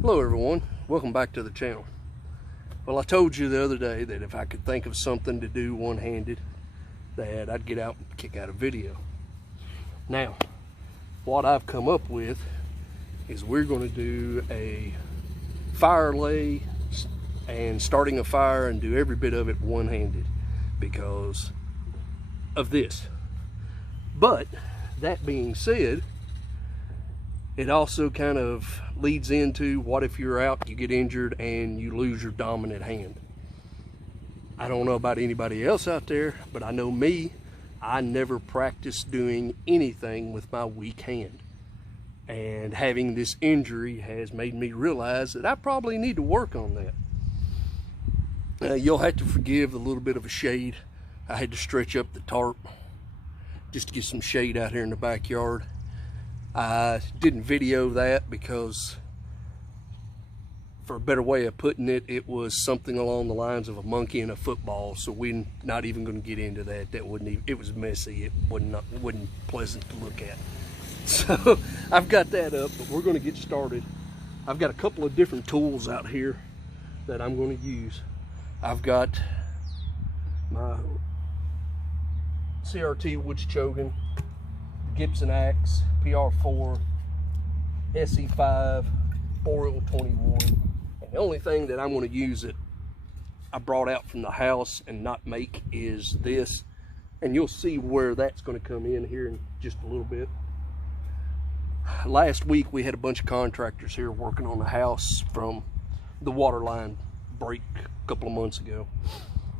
Hello everyone, welcome back to the channel. Well, I told you the other day that if I could think of something to do one-handed, that I'd get out and kick out a video. Now, what I've come up with is we're going to do a fire lay and starting a fire and do every bit of it one-handed because of this. But that being said, it also kind of leads into what if you're out, you get injured, and you lose your dominant hand. I don't know about anybody else out there, but I know me, I never practiced doing anything with my weak hand. And having this injury has made me realize that I probably need to work on that. You'll have to forgive the little bit of a shade. I had to stretch up the tarp just to get some shade out here in the backyard. I didn't video that because, for a better way of putting it, it was something along the lines of a monkey and a football, so we're not even going to get into that. That wouldn't even, it was messy. It wasn't pleasant to look at. So I've got that up, but we're going to get started. I've got a couple of different tools out here that I'm going to use. I've got my CRT wood choking, Gibson axe, PR4, SE5, 4L21, and the only thing that I'm going to use that I brought out from the house and not make is this, and you'll see where that's going to come in here in just a little bit. Last week we had a bunch of contractors here working on the house from the water line break a couple of months ago,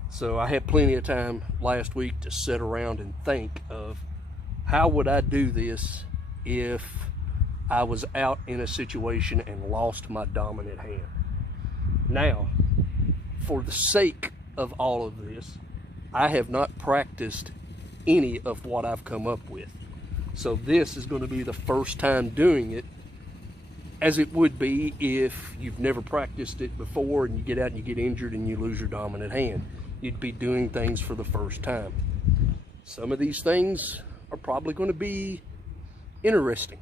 so I had plenty of time last week to sit around and think of how would I do this if I was out in a situation and lost my dominant hand. Now, for the sake of all of this, I have not practiced any of what I've come up with. So this is going to be the first time doing it, as it would be if you've never practiced it before and you get out and you get injured and you lose your dominant hand. You'd be doing things for the first time. Some of these things are probably going to be interesting,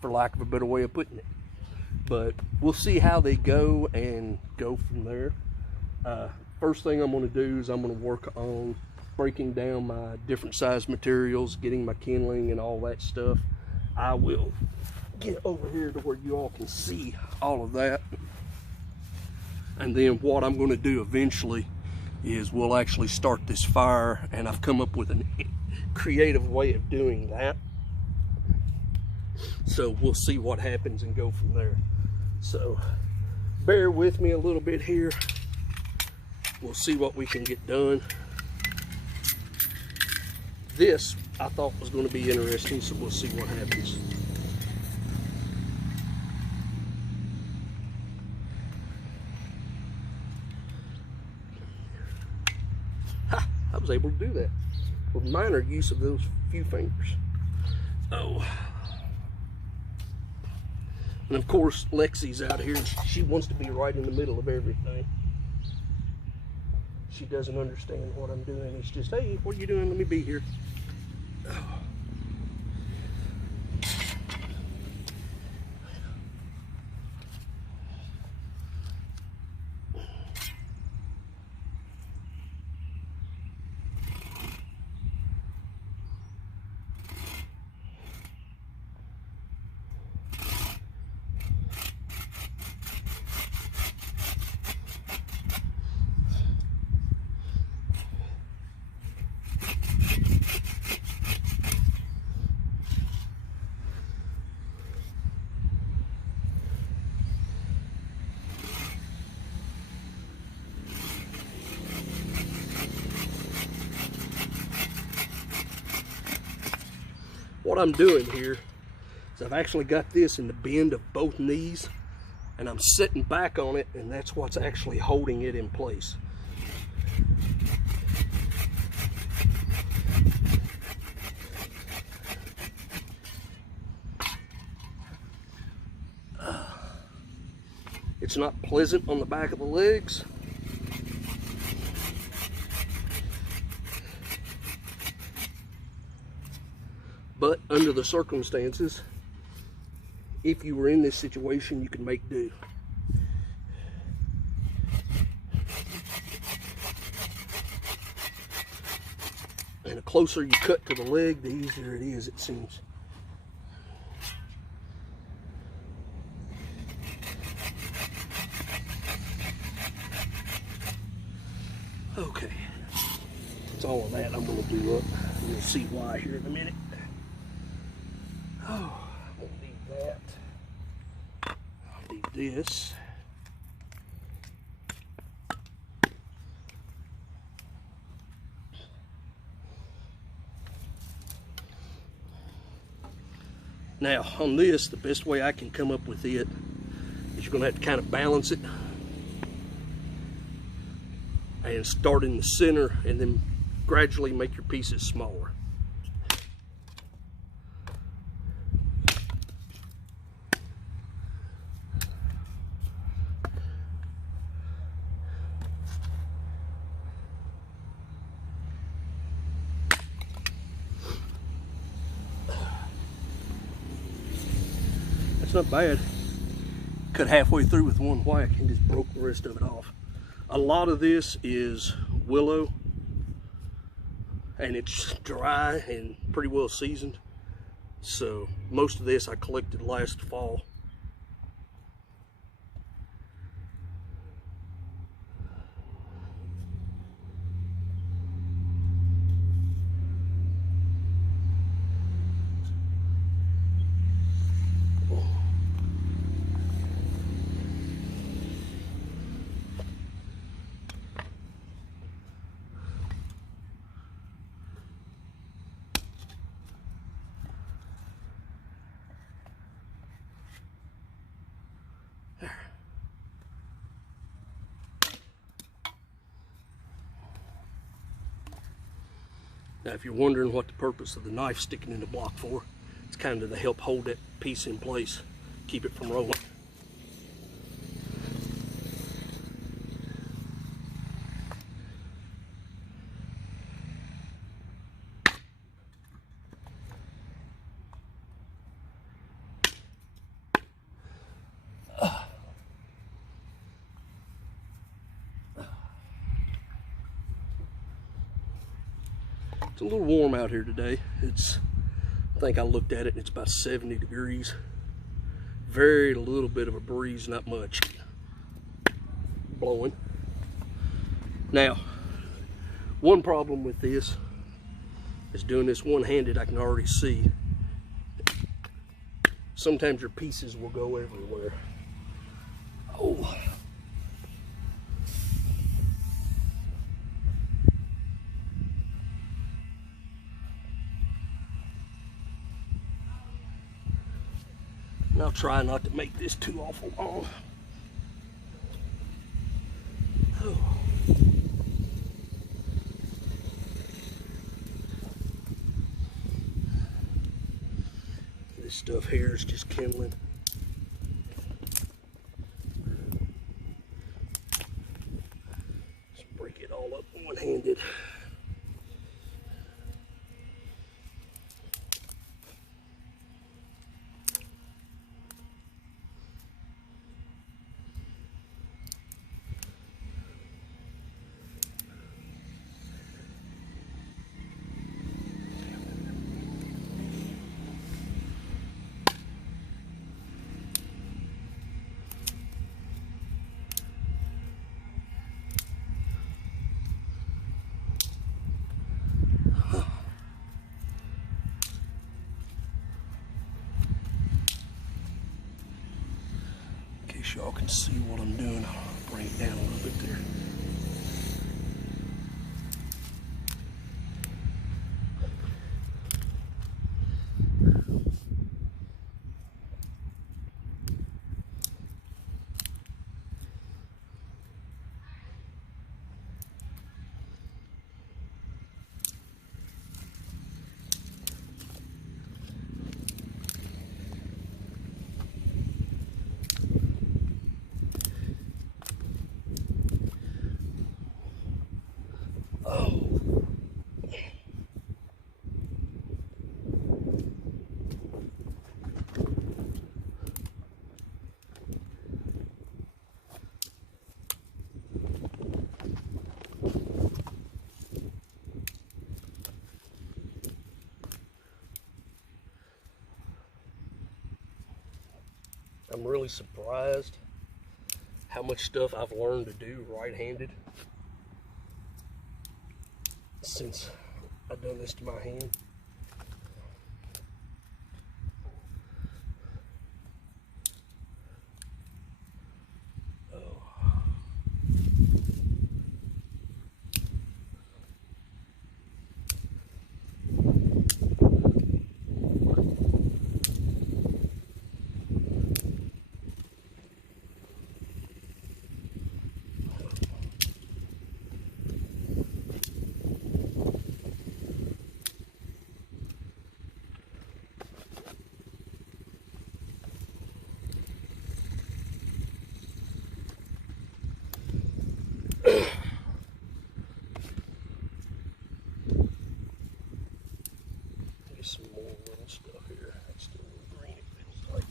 for lack of a better way of putting it, but we'll see how they go and go from there. First thing I'm going to do is I'm going to work on breaking down my different size materials, getting my kindling and all that stuff. I will get over here to where you all can see all of that, and then what I'm going to do eventually is we'll actually start this fire, and I've come up with a creative way of doing that, so we'll see what happens and go from there. So bear with me a little bit here, we'll see what we can get done. This I thought was going to be interesting, so we'll see what happens. Ha! I was able to do that with minor use of those few fingers. Oh, and of course Lexi's out here. She wants to be right in the middle of everything. She doesn't understand what I'm doing. It's just, hey, what are you doing? Let me be here. Oh. What I'm doing here is I've actually got this in the bend of both knees, and I'm sitting back on it, and that's what's actually holding it in place. It's not pleasant on the back of the legs. But under the circumstances, if you were in this situation, you can make do. And the closer you cut to the leg, the easier it is, it seems. Okay, that's all of that I'm going to do up. You'll see why here in a minute. Oh, I won't need that. I'll need this. Now, on this, the best way I can come up with it is you're going to have to kind of balance it and start in the center and then gradually make your pieces smaller. That's not bad. Cut halfway through with one whack and just broke the rest of it off. A lot of this is willow and it's dry and pretty well seasoned. So most of this I collected last fall. Now, if you're wondering what the purpose of the knife sticking in the block for, it's kind of to help hold that piece in place, keep it from rolling. It's a little warm out here today. I think I looked at it and it's about 70 degrees. Very little bit of a breeze, not much blowing. Now, one problem with this is doing this one-handed. I can already see sometimes your pieces will go everywhere. Oh. And I'll try not to make this too awful long. Oh. This stuff here is just kindling. Let's break it all up one-handed. Y'all can see what I'm doing. I'll bring it down a little bit there. I'm really surprised how much stuff I've learned to do right-handed since I've done this to my hand. Some more little stuff here. That's still a little green, it feels like.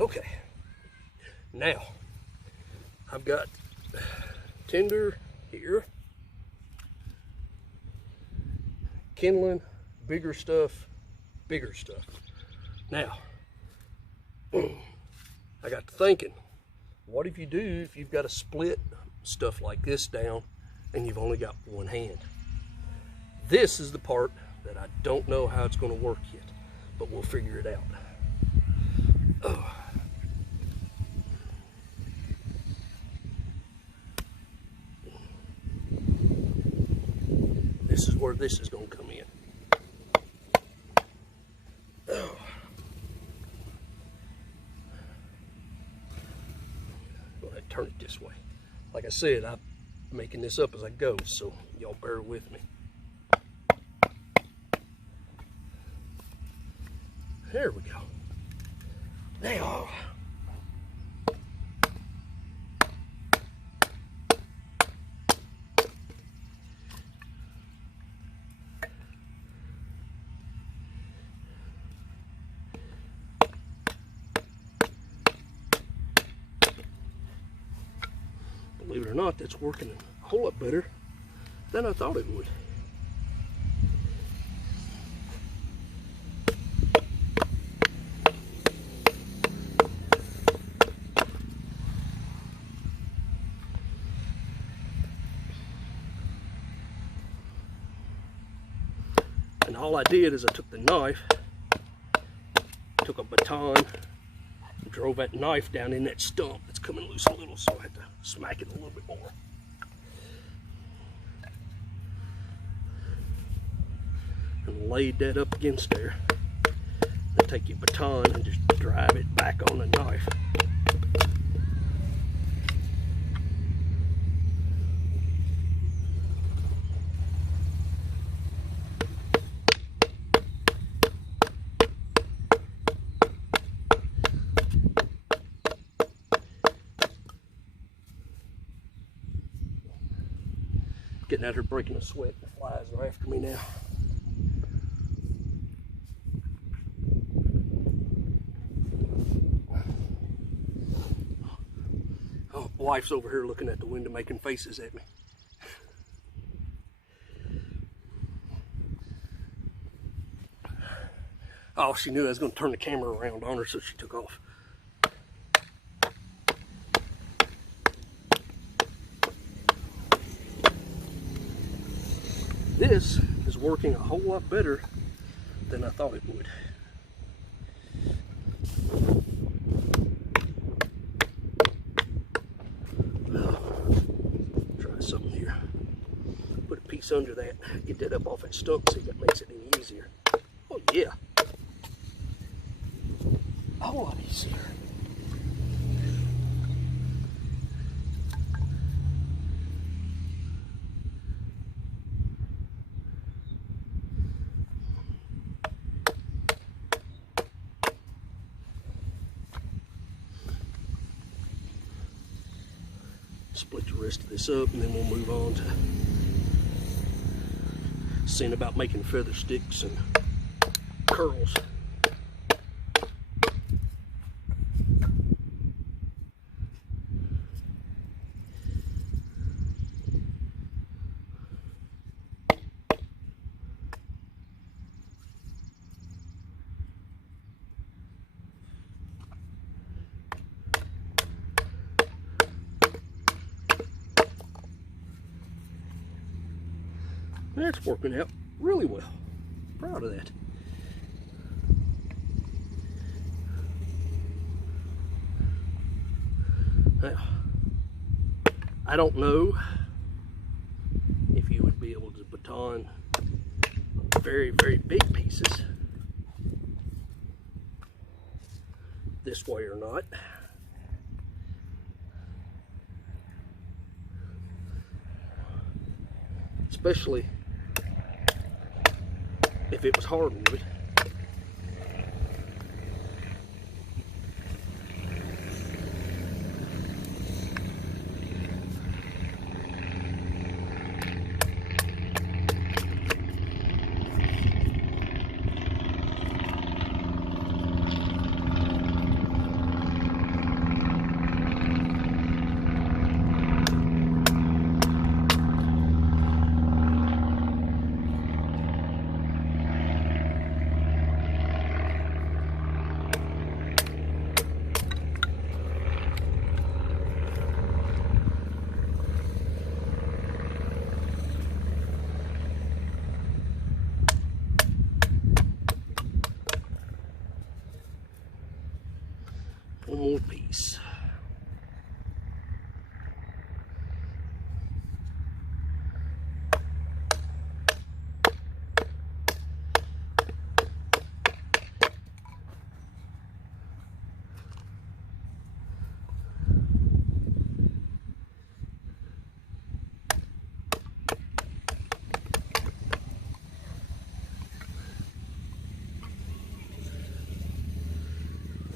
Okay, now I've got tinder here, kindling, bigger stuff. Now, I got to thinking, what if you do if you've got to split stuff like this down and you've only got one hand? This is the part that I don't know how it's going to work yet, but we'll figure it out. Oh. This is where this is going to come in. Oh. Go ahead and turn it this way. Like I said, I'm making this up as I go, so y'all bear with me. There we go. Now, believe it or not, that's working a whole lot better than I thought it would. And all I did is I took the knife, took a baton, and drove that knife down in that stump that's coming loose a little, so I had to smack it a little bit more. And laid that up against there. Then take your baton and just drive it back on the knife. Getting out here breaking a sweat. The flies are after me now. Oh, wife's over here looking at the window making faces at me. Oh, she knew I was going to turn the camera around on her, so she took off. This is working a whole lot better than I thought it would. Try something here. Put a piece under that, get that up off that stump, see if that makes it any easier. Oh yeah. A whole lot easier. Split the rest of this up, and then we'll move on to seeing about making feather sticks and curls. That's working out really well. Proud of that. Now, I don't know if you would be able to baton very, very big pieces this way or not. Especially if it was hardwood. One more piece.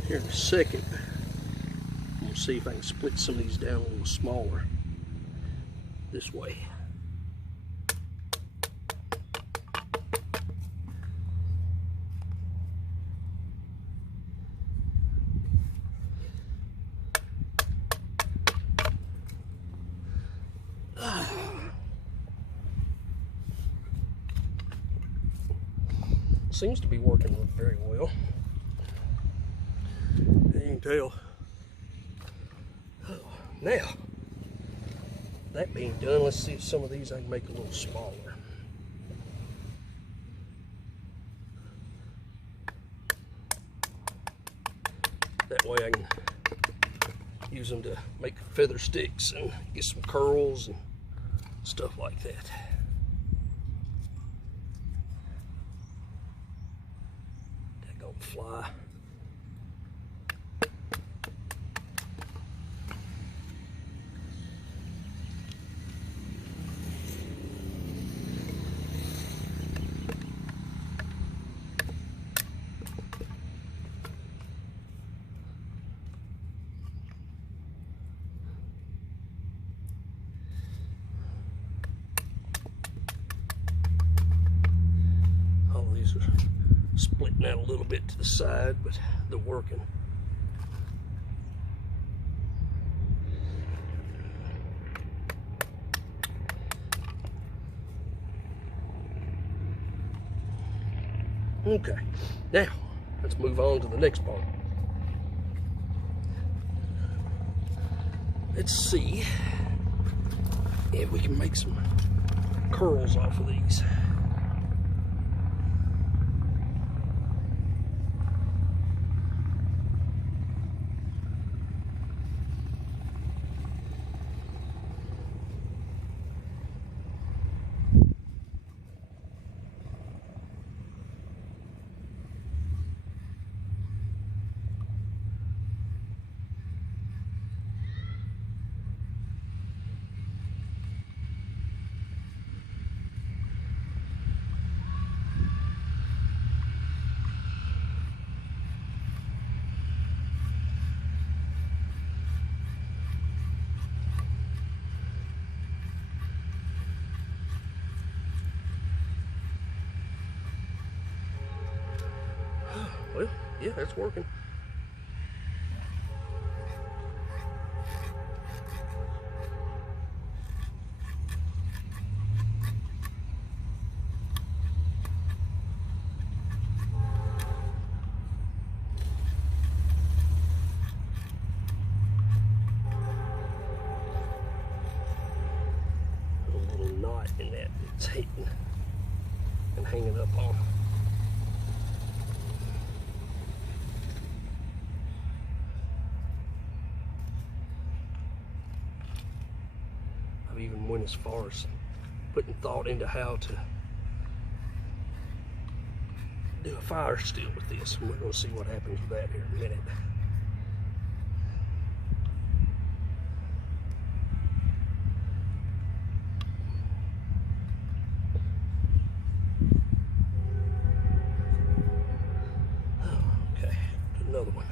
Here in a second, we'll see if I can split some of these down a little smaller this way. Seems to be working very well. You can tell. Oh, now, that being done, let's see if some of these I can make a little smaller. That way I can use them to make feather sticks and get some curls and stuff like that. That gonna fly. These are splitting out a little bit to the side, but they're working. Okay, now let's move on to the next part. Let's see if we can make some curls off of these. Well, yeah, it's working. A little knot in that it's hitting. can hang it up on. I've even went as far as putting thought into how to do a fire still with this, and we're going to see what happens with that here in a minute. Okay, another one.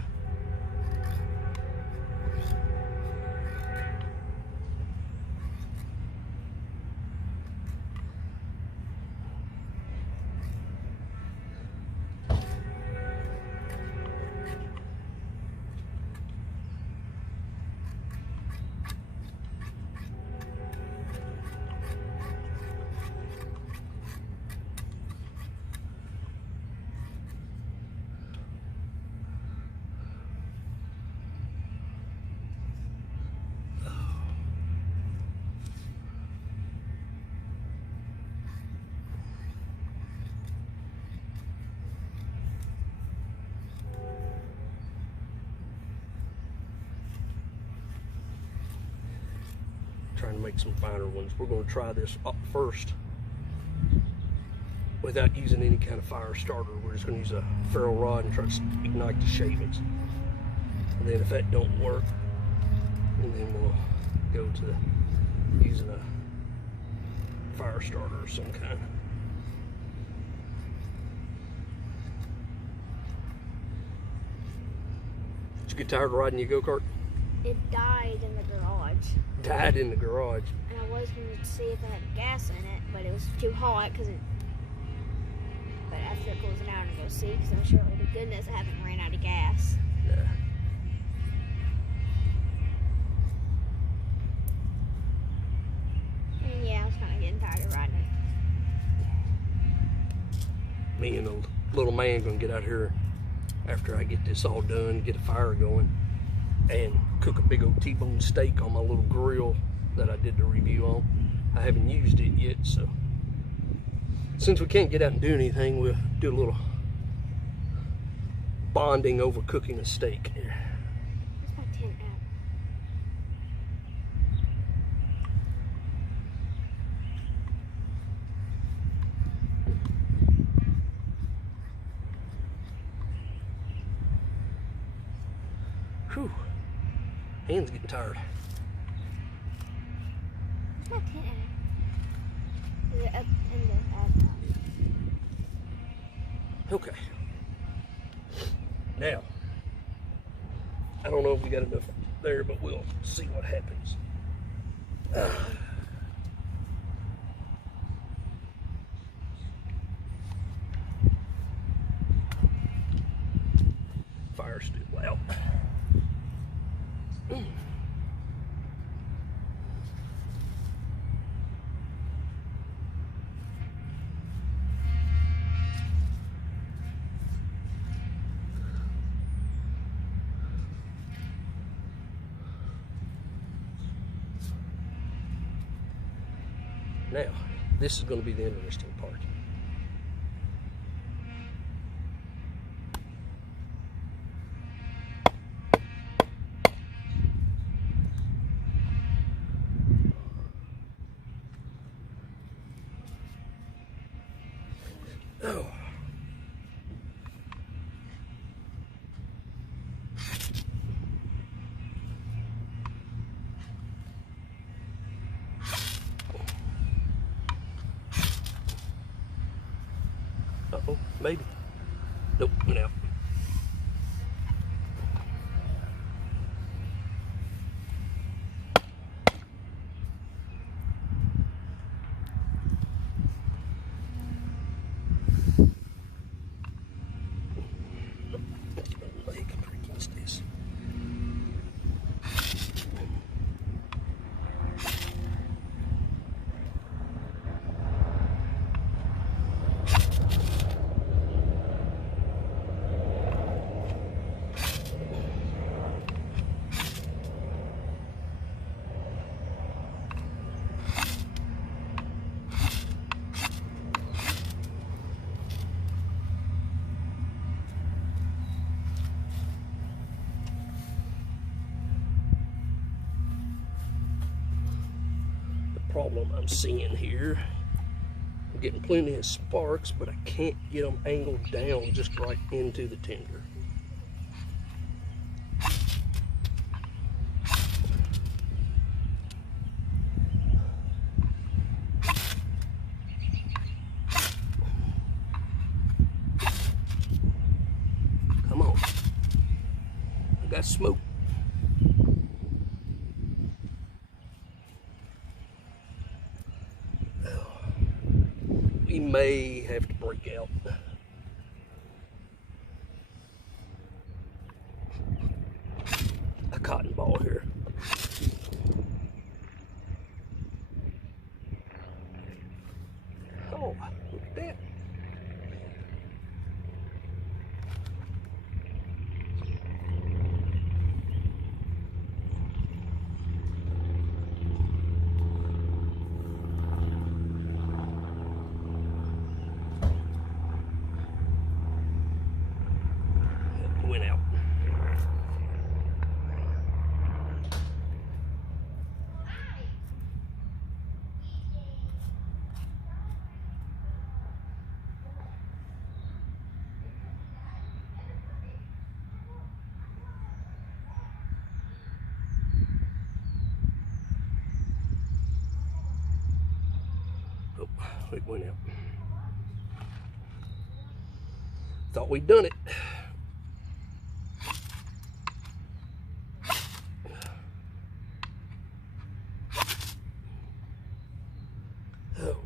Trying to make some finer ones. We're going to try this up first without using any kind of fire starter. We're just going to use a ferro rod and try to ignite the shavings. And then if that don't work, and then we'll go to using a fire starter of some kind. Did you get tired of riding your go-kart? It died in the garage. Died in the garage. And I was going to see if it had gas in it, but it was too hot because it. But after it cools down, I'm going to go see because I'm sure, to goodness, I haven't ran out of gas. Yeah. And yeah, I was kind of getting tired of riding it. Me and the little man gonna get out here after I get this all done, get a fire going, and cook a big old T-bone steak on my little grill that I did the review on. I haven't used it yet, so since we can't get out and do anything, we'll do a little bonding over cooking a steak. Where's my tent at? Whew. Hands getting tired. Where's my tent at? Is it up in the Okay. Now, I don't know if we got enough there, but we'll see what happens. Fire's still out. Now, this is going to be the interesting part. Oh. Uh-oh, maybe. Nope, went out. problem I'm seeing here. I'm getting plenty of sparks, but I can't get them angled down just right into the tinder. Come on. I got smoke. We may have to break out. A cotton ball here. Oh, look at that. Went out. Oh, it went out. Thought we'd done it. Oh.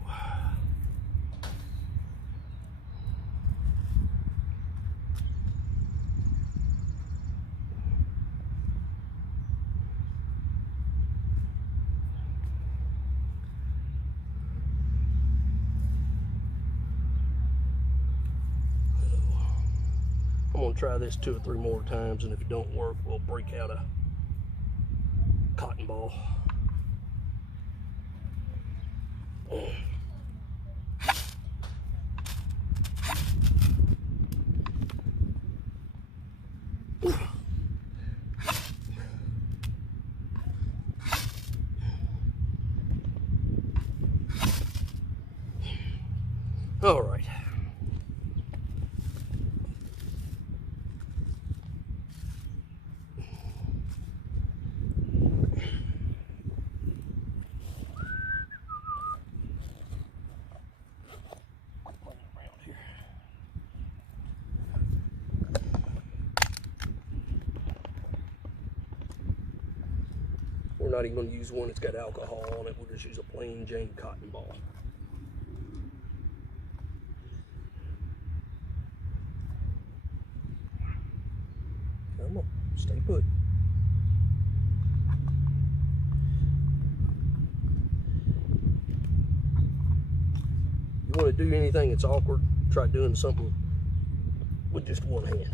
I'm gonna try this 2 or 3 more times, and if it don't work, we'll break out a cotton ball. All right. We're not even going to use one that's got alcohol on it. We'll just use a plain Jane cotton ball. Come on, stay put. You want to do anything that's awkward, try doing something with just one hand.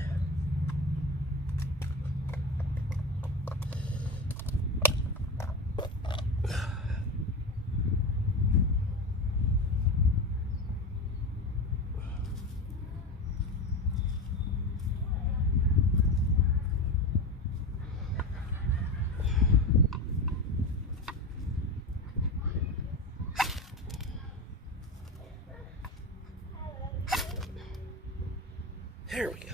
There we go.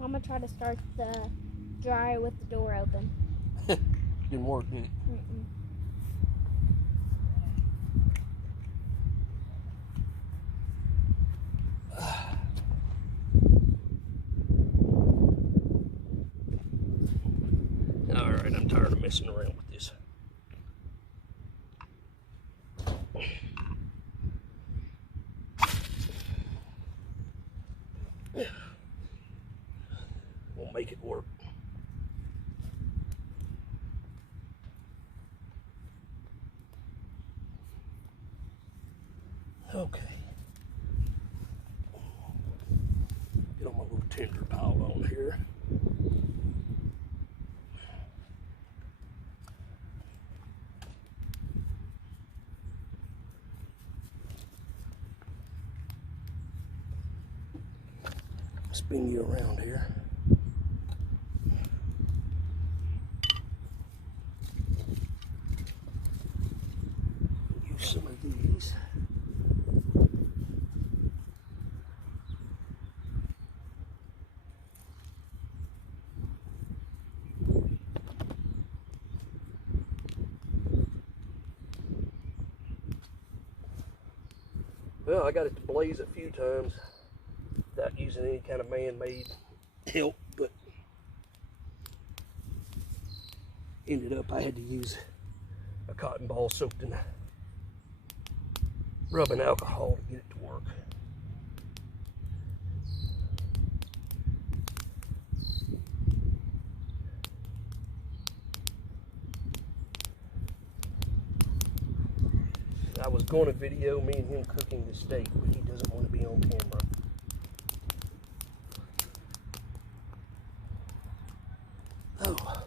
I'm gonna try to start the dryer with the door open. Didn't work, did it? Mm-mm. messing around with this. We'll make it work. Okay. Get on my little tinder pile on here. Spin you around here. Use some of these. Well, I got it to blaze a few times without using any kind of man-made help, but ended up I had to use a cotton ball soaked in rubbing alcohol to get it to work. I was going to video me and him cooking the steak, but he doesn't want to be on camera. Oh.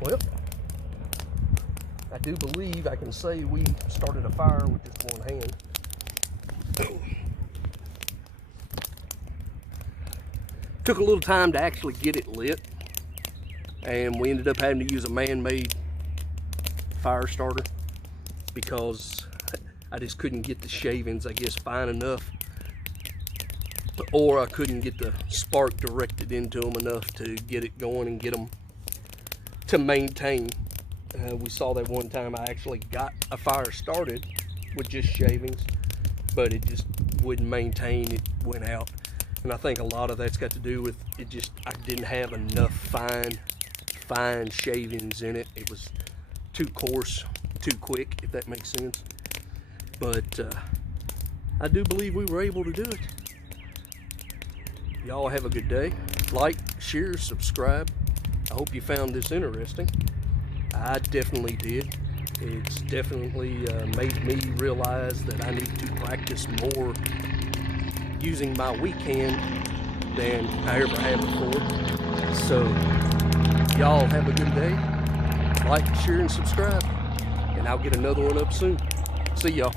Well, I do believe I can say we started a fire with just one hand. Took a little time to actually get it lit, and we ended up having to use a man-made fire starter because I just couldn't get the shavings, I guess, fine enough, or I couldn't get the spark directed into them enough to get it going and get them to maintain. We saw that one time I actually got a fire started with just shavings, but it just wouldn't maintain, it went out. And I think a lot of that's got to do with it just, I didn't have enough fine shavings in it. It was too coarse, too quick, if that makes sense. But I do believe we were able to do it. Y'all have a good day. Like, share, subscribe. I hope you found this interesting. I definitely did. It's definitely made me realize that I need to practice more using my weak hand than I ever have before. So, y'all have a good day. Like, share, and subscribe. And I'll get another one up soon. See y'all.